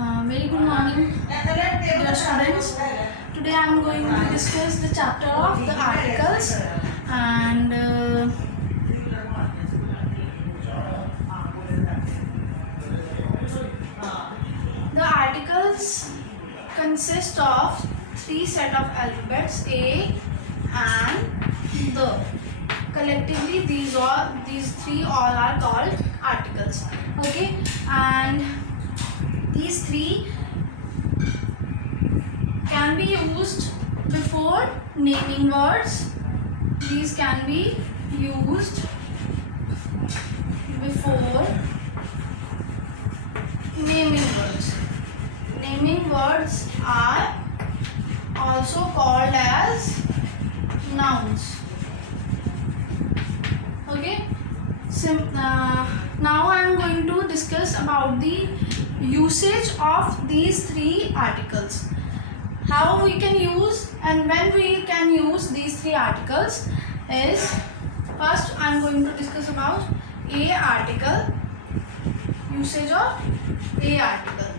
Very good morning, dear students. Today I am going to discuss the chapter of the articles, and the articles consist of three set of alphabets A and the. Collectively, these three all are called articles. Okay, and these three can be used before naming words. These can be used before naming words. Naming words are also called as nouns. Okay. Now I am going to discuss about the usage of these three articles. How we can use and when we can use these three articles is, first I am going to discuss about A article, usage of A article.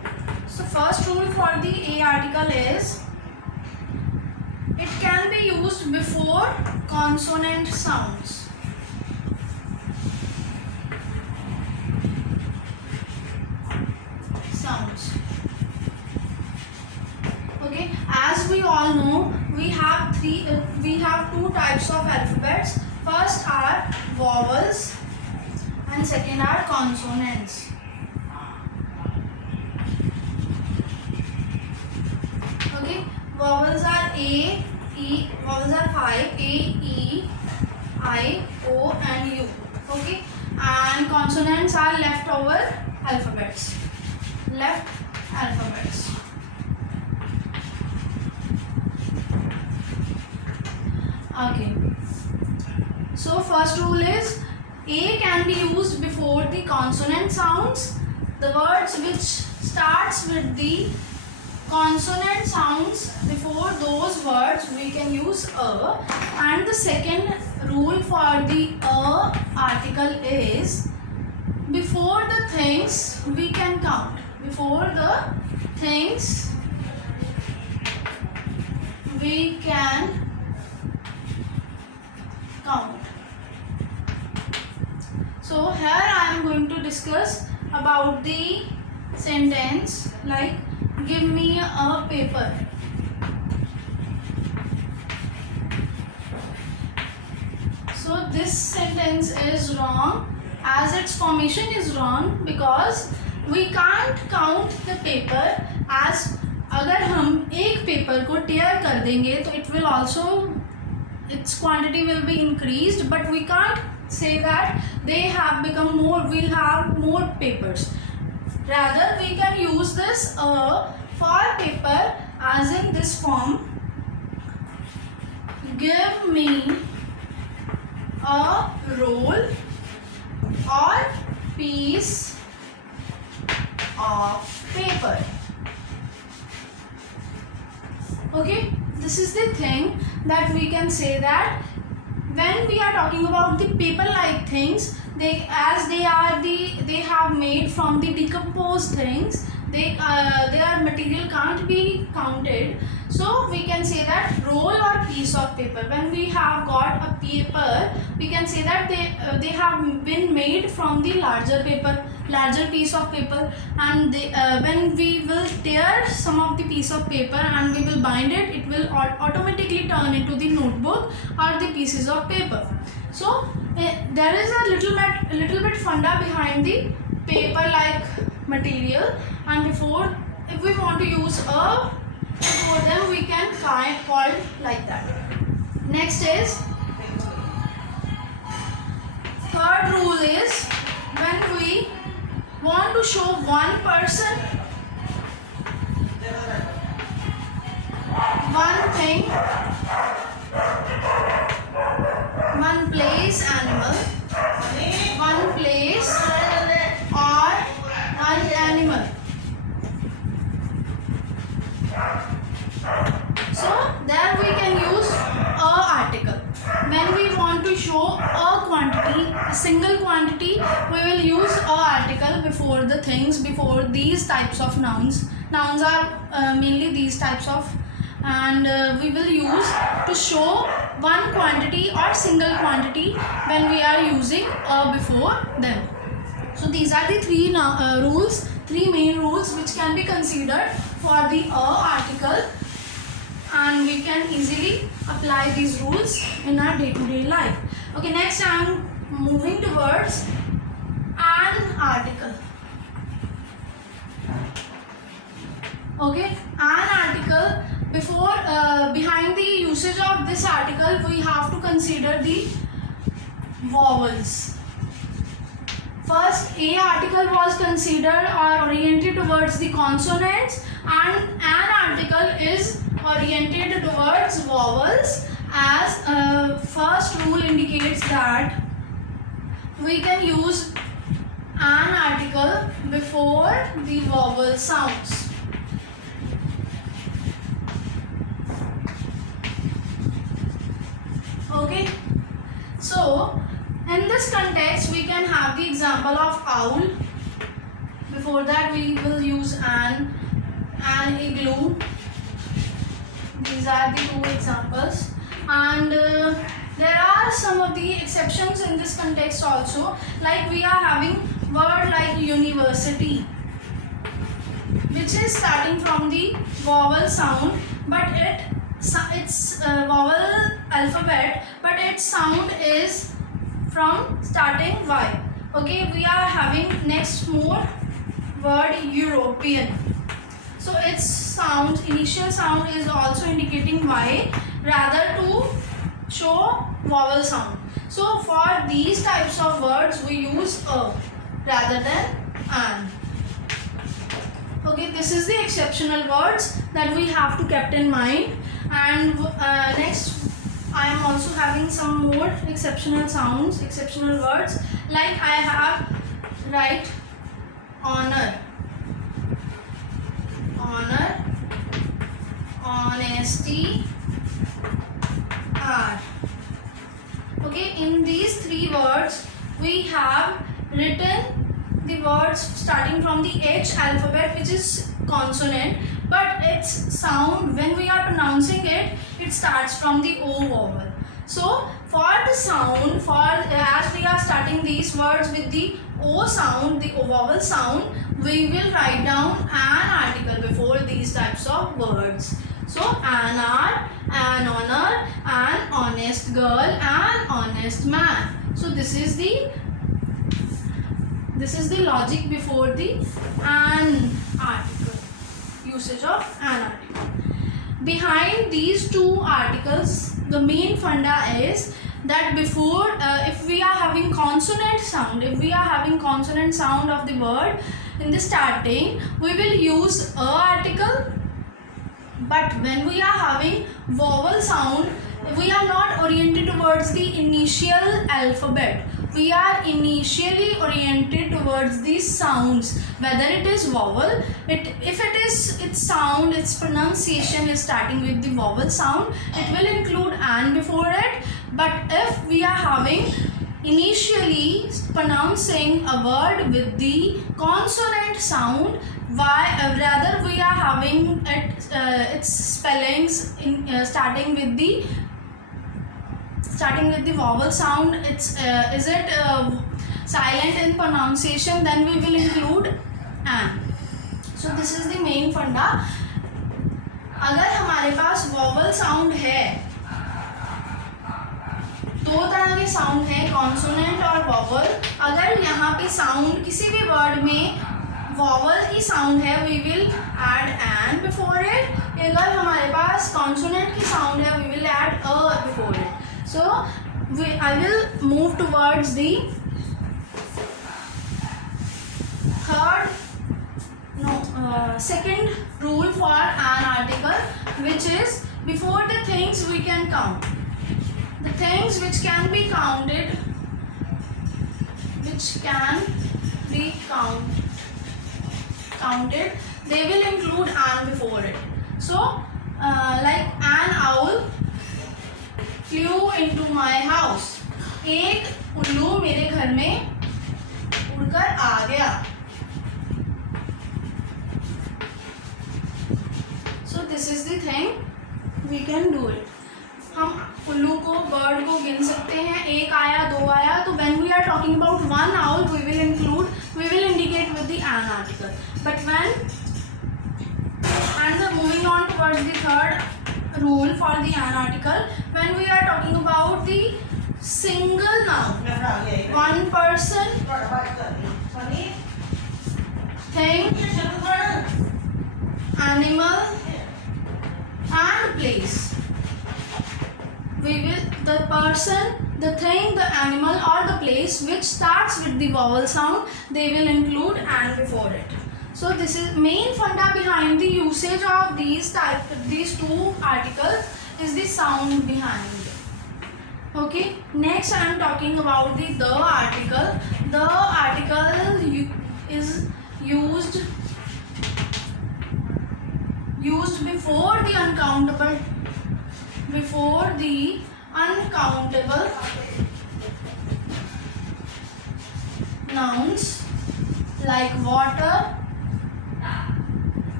So first rule for the A article is it can be used before consonant sounds. Okay, as we all know, we have two types of alphabets. First are vowels and second are consonants. Okay, vowels are A, E. Vowels are five: A, E, I, O, and U. Okay, and consonants are leftover alphabets. Left alphabets. Okay. So first rule is A can be used before the consonant sounds. The words which starts with the consonant sounds, before those words we can use a. And the second rule for the a article is before the things we can count. Before the things we can count. So here I am going to discuss about the sentence like give me a paper. So this sentence is wrong as its formation is wrong because we can't count the paper as अगर हम एक paper को tear कर देंगे तो it will also, its quantity will be increased, but we can't say that they have become more, we'll have more papers. Rather we can use this for paper as in this form: give me a roll or piece of paper. Okay, this is the thing that we can say that when we are talking about the paper like things, they have made from the decomposed things, their material can't be counted. So we can say that roll or piece of paper. When we have got a paper, we can say that they have been made from the larger piece of paper, and when we will tear some of the piece of paper and we will bind it, it will automatically turn into the notebook or the pieces of paper. So there is a little bit funda behind the paper like material, and before, if we want to use a, before them we can call it like that. Next is, third rule is when we want to show one person, one thing, one place, animal, one place or an animal. So there we can use a article. When we want to show a quantity a single quantity, we will use a article before the things, before these types of nouns. Nouns are mainly these types of, and we will use to show one quantity or single quantity when we are using a before them. So these are the three main rules which can be considered for the a article, and we can easily apply these rules in our day-to-day life. Okay, next I am moving towards an article. Okay, an article, before behind the usage of this article we have to consider the vowels. First, a article was considered or oriented towards the consonants, and an article is oriented towards vowels, as first rule indicates that we can use an article before the vowel sounds. Okay, so in this context we can have the example of owl. Before that we will use an igloo. These are the two examples, and there are some of the exceptions in this context also, like we are having word like university, which is starting from the vowel sound, but its vowel alphabet, but its sound is from starting Y. Okay, we are having next more word European. So its sound, initial sound is also indicating Y rather to show vowel sound. So for these types of words we use a rather than an. Okay, this is the exceptional words that we have to keep in mind. And next I am also having some more exceptional sounds, exceptional words, like I have right honor, honor, honesty, are. Okay, in these three words we have written the words starting from the H alphabet, which is consonant, but its sound when we are pronouncing it, it starts from the O vowel. So for the sound, as we are starting these words with the O sound, the O vowel sound, we will write down an article before these types of words. So an hour, an honor, an honest girl, an honest man. So this is the logic before the an article, usage of an article. Behind these two articles, the main funda is that before, if we are having consonant sound, of the word in the starting, we will use a article. But when we are having vowel sound, we are not oriented towards the initial alphabet. We are initially oriented towards the sounds, whether it is vowel, if it is its sound, its pronunciation is starting with the vowel sound, it will include an before it. But if we are having initially pronouncing a word with the consonant sound, rather we are having its spellings starting with the vowel sound, is it silent in pronunciation, then we will include an. So this is the main funda. अगर हमारे पास vowel sound है, दो तरह के sound है, consonant और vowel. अगर यहाँ पे साउंड किसी भी वर्ड में वॉवल की साउंड है, we will add an before it. अगर हमारे पास कॉन्सोनेंट की साउंड है, we will add a before it. So I will move towards the second rule for an article, which is before the things we can count. The things which can be counted, they will include an before it. So like an owl flew into my house. एक उल्लू मेरे घर में उड़कर आ गया. So this is the thing we can do it. हम उल्लू को, बर्ड को गिन सकते हैं. एक आया, दो आया. तो when we are talking about one owl, we will indicate with the an article. But moving on towards the third rule for the an article, when we are talking about the single noun, one person, thing, animal and place. The person, the thing, the animal or the place which starts with the vowel sound, they will include and before it. So this is main funda behind the usage of these two articles is the sound behind it. Okay, next I am talking about the article. The article is used before the uncountable nouns like water,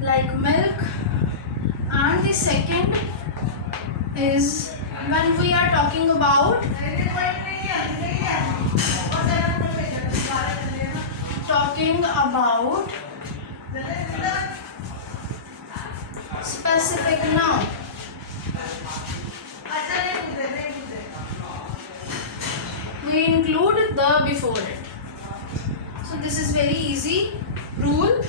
like milk, and the second is when we are talking about specific noun. We include the before it. So this is very easy rule,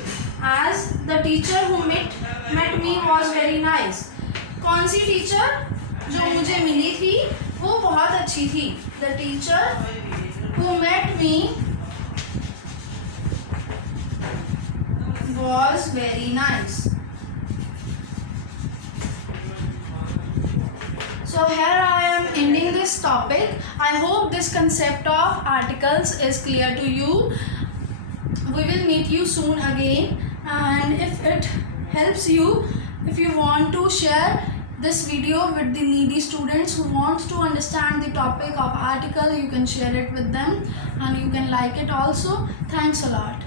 as the teacher who met me was very nice. कौन सी teacher जो मुझे मिली थी वो बहुत अच्छी थी. The teacher who met me was very nice. So here I am ending this topic. I hope this concept of articles is clear to you. We will meet you soon again, and if it helps you, if you want to share this video with the needy students who want to understand the topic of article, you can share it with them and you can like it also. Thanks a lot.